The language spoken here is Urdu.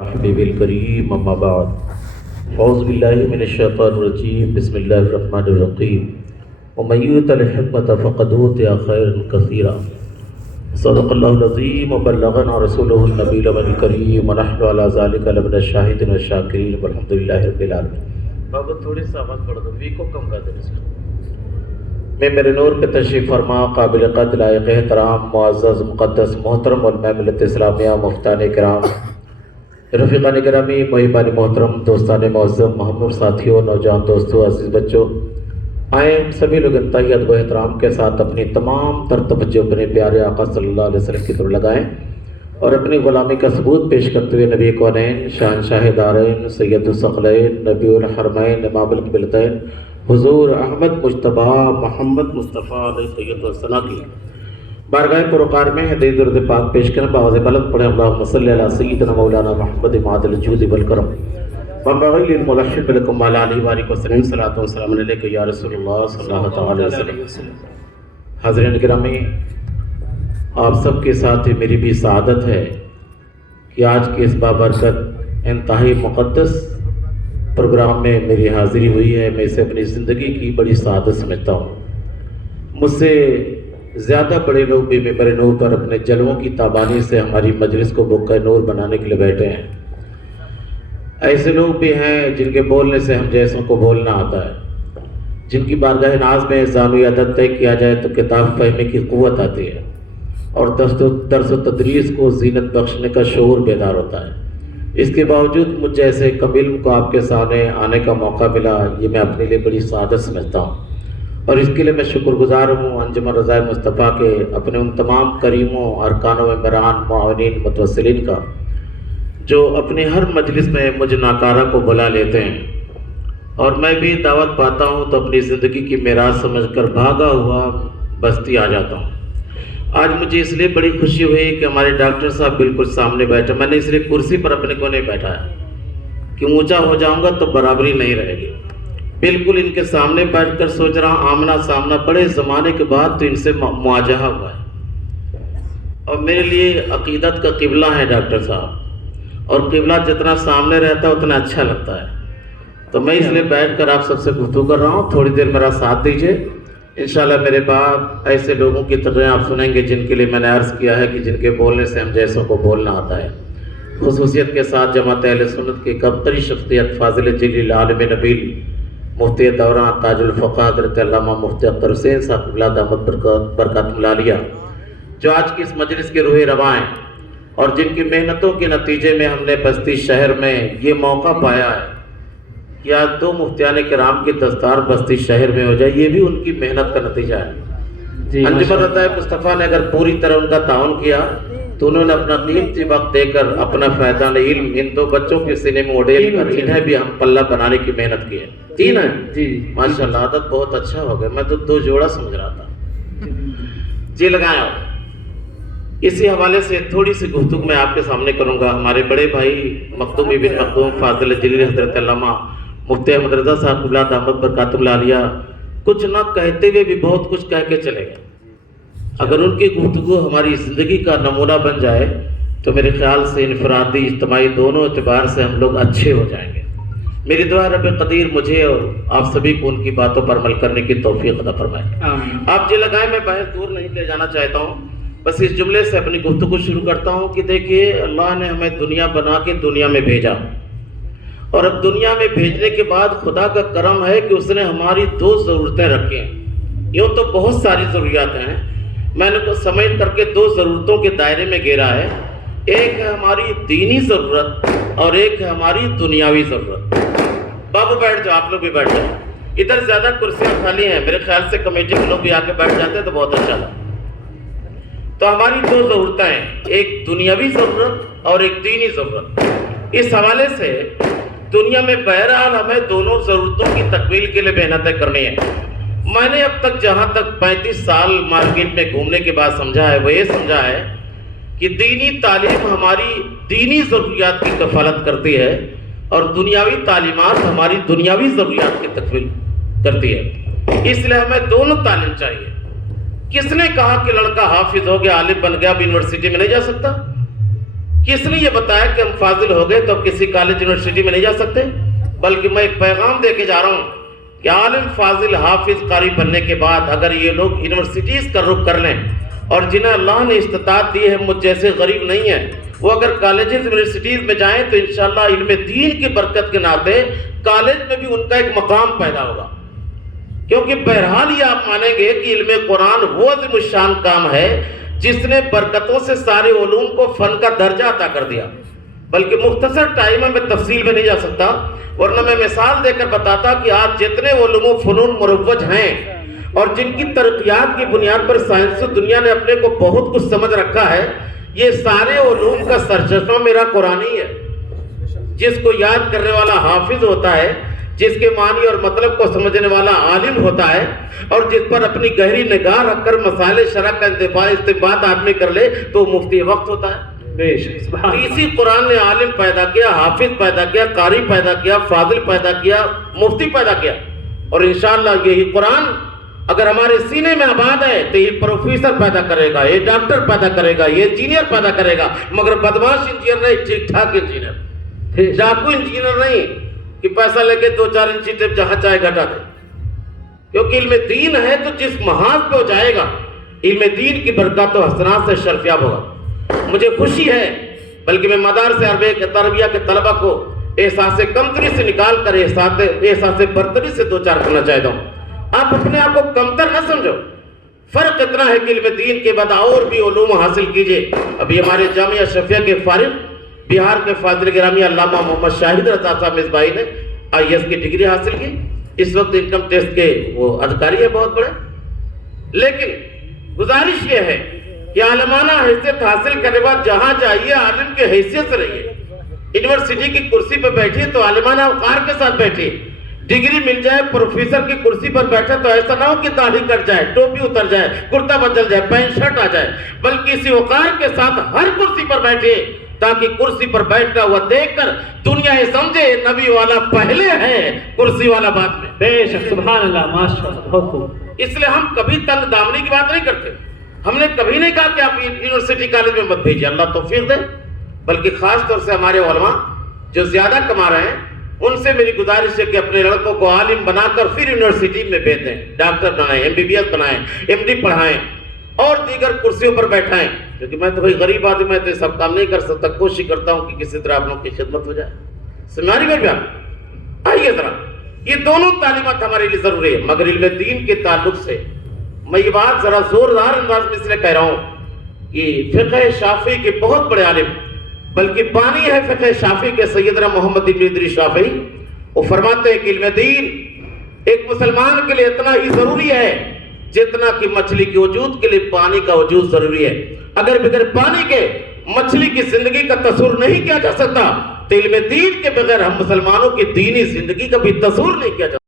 حبیب الکریم اما بعد اعوذ باللہ من الشیطان الرجیم بسم اللہ الرحمن الرحیم ومن یؤت الحکمۃ فقد اوتی خیرا کثیرا صدق اللہ العظیم وبلغنا رسولہ النبی الکریم ونحن علی ذلک لمن الشاہدین والشاکرین والحمد للہ رب العالمین۔ بابا تھوڑی سی آواز بڑھ دو، وی کو کم کر دیں اس کو۔ میں میرے نور پہ تشریف فرما قابل قدر لائق احترام معزز مقدس محترم علماء ملت اسلامیہ مفتان کرام رفیقان گرامی محبان محترم دوستان معظم محمود ساتھیوں نوجوان دوستوں عزیز بچوں، آئیں ہم سبھی لوگ انتہائی ادب و احترام کے ساتھ اپنی تمام تر توجہ اپنے پیارے آقا صلی اللہ علیہ وسلم کی طرف لگائیں اور اپنی غلامی کا ثبوت پیش کرتے ہوئے نبی کونین شہنشاہ دارین سید الثقلین نبی الحرمین امام القبلتین حضور احمد مجتبیٰ محمد مصطفیٰ علیہ سید الثنا کی بارگاہ پروقار میں حدیث درود پاک پیش کریں، بآواز بلند پڑھیں اللہم صلی علی سیدنا مولانا محمد معدل الجود والکرم وبغیر الملحن لکم علی علیہ وآلہ وسلم صلاۃ و سلام علیک یا رسول اللہ صلی اللہ علیہ وسلم۔ حاضرین گرامی، آپ سب کے ساتھ میری بھی سعادت ہے کہ آج کے اس بابرکت انتہائی مقدس پروگرام میں میری حاضری ہوئی ہے۔ میں اسے اپنی زندگی کی بڑی سعادت سمجھتا ہوں۔ مجھ سے زیادہ بڑے لوگ بھی ممبر نور پر اپنے جلووں کی تابانی سے ہماری مجلس کو بکہ نور بنانے کے لیے بیٹھے ہیں۔ ایسے لوگ بھی ہیں جن کے بولنے سے ہم جیسوں کو بولنا آتا ہے، جن کی بارگاہ ناز میں ثانوی عدد طے کیا جائے تو کتاب فہمی کی قوت آتی ہے اور درس و تدریس کو زینت بخشنے کا شعور بیدار ہوتا ہے۔ اس کے باوجود مجھ جیسے کم علم کو آپ کے سامنے آنے کا موقع ملا، یہ میں اپنے لیے بڑی سعادت سمجھتا ہوں اور اس کے لیے میں شکر گزار ہوں انجمن رضائے مصطفیٰ کے، اپنے ان تمام کریموں ارکانوں ممبران معاونین متوسلین کا جو اپنی ہر مجلس میں مجھ ناکارہ کو بلا لیتے ہیں اور میں بھی دعوت پاتا ہوں تو اپنی زندگی کی میراث سمجھ کر بھاگا ہوا بستی آ جاتا ہوں۔ آج مجھے اس لیے بڑی خوشی ہوئی کہ ہمارے ڈاکٹر صاحب بالکل سامنے بیٹھے، میں نے اس لیے کرسی پر اپنے کو نہیں بیٹھا ہے کہ اونچا ہو جاؤں گا تو برابری نہیں رہے گی، بالکل ان کے سامنے بیٹھ کر سوچ رہا ہوں آمنا سامنا بڑے زمانے کے بعد تو ان سے مواجہہ ہوا ہے اور میرے لیے عقیدت کا قبلہ ہے ڈاکٹر صاحب، اور قبلہ جتنا سامنے رہتا ہے اتنا اچھا لگتا ہے، تو میں اس لیے بیٹھ کر آپ سب سے گفتگو کر رہا ہوں۔ تھوڑی دیر میرا ساتھ دیجیے، انشاءاللہ میرے بعد ایسے لوگوں کی تقریر آپ سنیں گے جن کے لیے میں نے عرض کیا ہے کہ جن کے بولنے سے ہم جیسوں کو بولنا آتا ہے۔ خصوصیت کے ساتھ جماعت اہل سنت کی کبتری شخصیت فاضل جلیل عالم نبیل مفتی دوران تاج الفقہ حضرت علامہ مفتی اختر حسین صاحب قبلہ دامت برکات ملالیہ، جو آج کی اس مجلس کے روح رواں ہیں اور جن کی محنتوں کے نتیجے میں ہم نے بستی شہر میں یہ موقع پایا ہے کہ آج دو مفتیان کرام کی دستار بستی شہر میں ہو جائے، یہ بھی ان کی محنت کا نتیجہ ہے۔ انجمن رضائے مصطفیٰ نے اگر پوری طرح ان کا تعاون کیا تو انہوں نے اپنا قیمتی وقت دے کر اپنا فیضان علم ان دو بچوں کے سینے میں اڈیل کر انہیں بھی ہم پلہ بنانے کی محنت کی ہے۔ تین ہیں جی، ماشاءاللہ عادت بہت اچھا ہو گیا، میں تو دو جوڑا سمجھ رہا تھا جی لگایا۔ اسی حوالے سے تھوڑی سی گفتگو میں آپ کے سامنے کروں گا۔ ہمارے بڑے بھائی مخدوم بن مخدوم فاضل جلیل حضرت علامہ مفتی احمد رضا صاحب قبلہ دامت برکات ملالیہ کچھ نہ کہتے ہوئے بھی بہت کچھ کہہ کے چلے گئے۔ اگر ان کی گفتگو ہماری زندگی کا نمونہ بن جائے تو میرے خیال سے انفرادی اجتماعی دونوں اعتبار سے ہم لوگ اچھے ہو جائیں گے۔ میری دعا رب قدیر مجھے اور آپ سبھی کو ان کی باتوں پر عمل کرنے کی توفیق عطا فرمائے۔ آپ جی لگائیں، میں بحث دور نہیں لے جانا چاہتا ہوں، بس اس جملے سے اپنی گفتگو شروع کرتا ہوں کہ دیکھیے اللہ نے ہمیں دنیا بنا کے دنیا میں بھیجا اور اب دنیا میں بھیجنے کے بعد خدا کا کرم ہے کہ اس نے ہماری دو ضرورتیں رکھی ہیں۔ یوں تو بہت ساری ضروریات ہیں، میں نے کچھ سمجھ کر کے دو ضرورتوں کے دائرے میں گھیرا ہے۔ ایک ہے ہماری دینی ضرورت اور ایک ہے ہماری دنیاوی ضرورت۔ بابو بیٹھ جاؤ، آپ لوگ بھی بیٹھ جاؤ، ادھر زیادہ کرسیاں خالی ہیں، میرے خیال سے کمیٹی کے لوگ بھی آ کے بیٹھ جاتے ہیں تو بہت اچھا لگتا۔ تو ہماری دو ضرورتیں ہیں، ایک دنیاوی ضرورت اور ایک دینی ضرورت۔ اس حوالے سے دنیا میں بہرحال ہمیں دونوں ضرورتوں کی تکمیل کے لیے محنتیں کرنی ہیں۔ میں نے اب تک جہاں تک 35 سال مارکیٹ میں گھومنے کے بعد سمجھا ہے وہ یہ سمجھا ہے کہ دینی تعلیم ہماری دینی ضروریات کی کفالت کرتی ہے اور دنیاوی تعلیمات ہماری دنیاوی ضروریات کی تکمیل کرتی ہے۔ اس لیے ہمیں دونوں تعلیم چاہیے۔ کس نے کہا کہ لڑکا حافظ ہو گیا عالم بن گیا اب یونیورسٹی میں نہیں جا سکتا؟ کس نے یہ بتایا کہ ہم فاضل ہو گئے تو کسی کالج یونیورسٹی میں نہیں جا سکتے؟ بلکہ میں ایک پیغام دے کے جا رہا ہوں کہ عالم فاضل حافظ قاری بننے کے بعد اگر یہ لوگ یونیورسٹیز کا رخ کر لیں اور جنہیں اللہ نے استطاعت دی ہے، مجھ جیسے غریب نہیں ہیں، وہ اگر کالجز یونیورسٹیز میں جائیں تو انشاءاللہ علم دین کی برکت کے ناطے کالج میں بھی ان کا ایک مقام پیدا ہوگا۔ کیونکہ بہرحال یہ آپ مانیں گے کہ علم قرآن وہ عظیم الشان کام ہے جس نے برکتوں سے سارے علوم کو فن کا درجہ عطا کر دیا۔ بلکہ مختصر ٹائم میں تفصیل میں نہیں جا سکتا، ورنہ میں مثال دے کر بتاتا کہ آج جتنے علوم و فنون مروج ہیں اور جن کی ترقیات کی بنیاد پر سائنس دنیا نے اپنے کو بہت کچھ سمجھ رکھا ہے، یہ سارے علوم کا سرچشمہ میرا قرآن ہی ہے۔ جس کو یاد کرنے والا حافظ ہوتا ہے، جس کے معنی اور مطلب کو سمجھنے والا عالم ہوتا ہے، اور جس پر اپنی گہری نگاہ رکھ کر مسائل شرع کا استنباط آدمی کر لے تو مفتی وقت ہوتا ہے۔ اسی قرآن نے عالم پیدا کیا، حافظ پیدا کیا، قاری پیدا کیا، فاضل پیدا کیا، مفتی پیدا کیا، اور انشاءاللہ یہی قرآن اگر ہمارے سینے میں آباد ہے تو یہ پروفیسر پیدا کرے گا، یہ ڈاکٹر پیدا کرے گا، یہ انجینئر پیدا کرے گا، مگر بدماش انجینئر نہیں، ٹھیک ٹھاک انجینئر، ڈاکو انجینئر نہیں کہ پیسہ لے کے 2-4 انچی ٹیپ جہاں چاہے گھٹا دے۔ کیونکہ علم دین ہے تو جس محاذ پہ ہو جائے گا، علم دین کی برکات و حسنات سے شرفیاب ہوگا۔ مجھے خوشی ہے، بلکہ میں مدارس عربیہ کے تربیہ کے طلبہ کو احساس کمتری سے نکال کر احساس برتری سے دوچار کرنا چاہتا ہوں۔ آپ اپنے آپ کو کمتر نہ سمجھو، فرق اتنا ہے کہ علم دین کے بعد اور بھی علوم حاصل کیجئے۔ ابھی ہمارے جامعہ اشرفیہ کے فارغ بہار کے فاضل گرامی علامہ محمد شاہد رضا صاحب مصباحی نے IAS کی ڈگری حاصل کی، اس وقت انکم ٹیکس کے وہ ادھکاری ہے بہت بڑے۔ لیکن گزارش یہ ہے کہ عالمانہ حیثیت حاصل کرنے بعد جہاں جائیے عالم کے حیثیت سے رہیے۔ یونیورسٹی کی کرسی پر بیٹھیے تو عالمانہ وقار کے ساتھ بیٹھیے۔ ڈگری مل جائے، پروفیسر کی کرسی پر بیٹھے تو ایسا نہ ہو کہ داڑھی کٹ جائے، ٹوپی اتر جائے، کرتا بدل جائے، پینٹ شرٹ آ جائے، بلکہ اسی وقار کے ساتھ ہر کرسی پر بیٹھے تاکہ کرسی پر بیٹھا ہوا دیکھ کر دنیا یہ سمجھے نبی والا پہلے ہے، کرسی والا بعد میں۔ بے شک، سبحان اللہ، ماشاءاللہ، بہت خوب۔ اس لیے ہم کبھی تنگ دامنی کی بات نہیں کرتے۔ ہم نے کبھی نہیں کہا کہ آپ یونیورسٹی کالج میں مت بھیجیے، اللہ توفیق دے، بلکہ خاص طور سے ہمارے علماء جو زیادہ کما رہے ہیں ان سے میری گزارش ہے کہ اپنے لڑکوں کو عالم بنا کر پھر یونیورسٹی میں بھیج دیں، ڈاکٹر بنائیں، MBBS بنائیں، MD پڑھائیں اور دیگر کرسیوں پر بیٹھائیں۔ کیونکہ میں تو بھائی غریب آدمی، میں تو سب کام نہیں کر سکتا، کوشش کرتا ہوں کہ کسی طرح آپ لوگوں کی خدمت ہو جائے۔ سمجھاری میں بھی آپ آئیے ذرا، یہ دونوں تعلیمات ہمارے لیے ضروری ہے، مگر علم دین کے تعلق سے میں یہ بات ذرا زوردار انداز میں اس لیے کہہ رہا ہوں کہ فقہ شافعی کے بہت بڑے عالم، بلکہ بانی ہے فقہ شافعی کے سیدنا محمد بن ادریس شافعی، وہ فرماتے ہیں کہ علم دین ایک مسلمان کے لیے اتنا ہی ضروری ہے جتنا کہ مچھلی کے وجود کے لیے پانی کا وجود ضروری ہے۔ اگر بغیر پانی کے مچھلی کی زندگی کا تصور نہیں کیا جا سکتا تو علم دین کے بغیر ہم مسلمانوں کی دینی زندگی کا بھی تصور نہیں کیا جا سکتا۔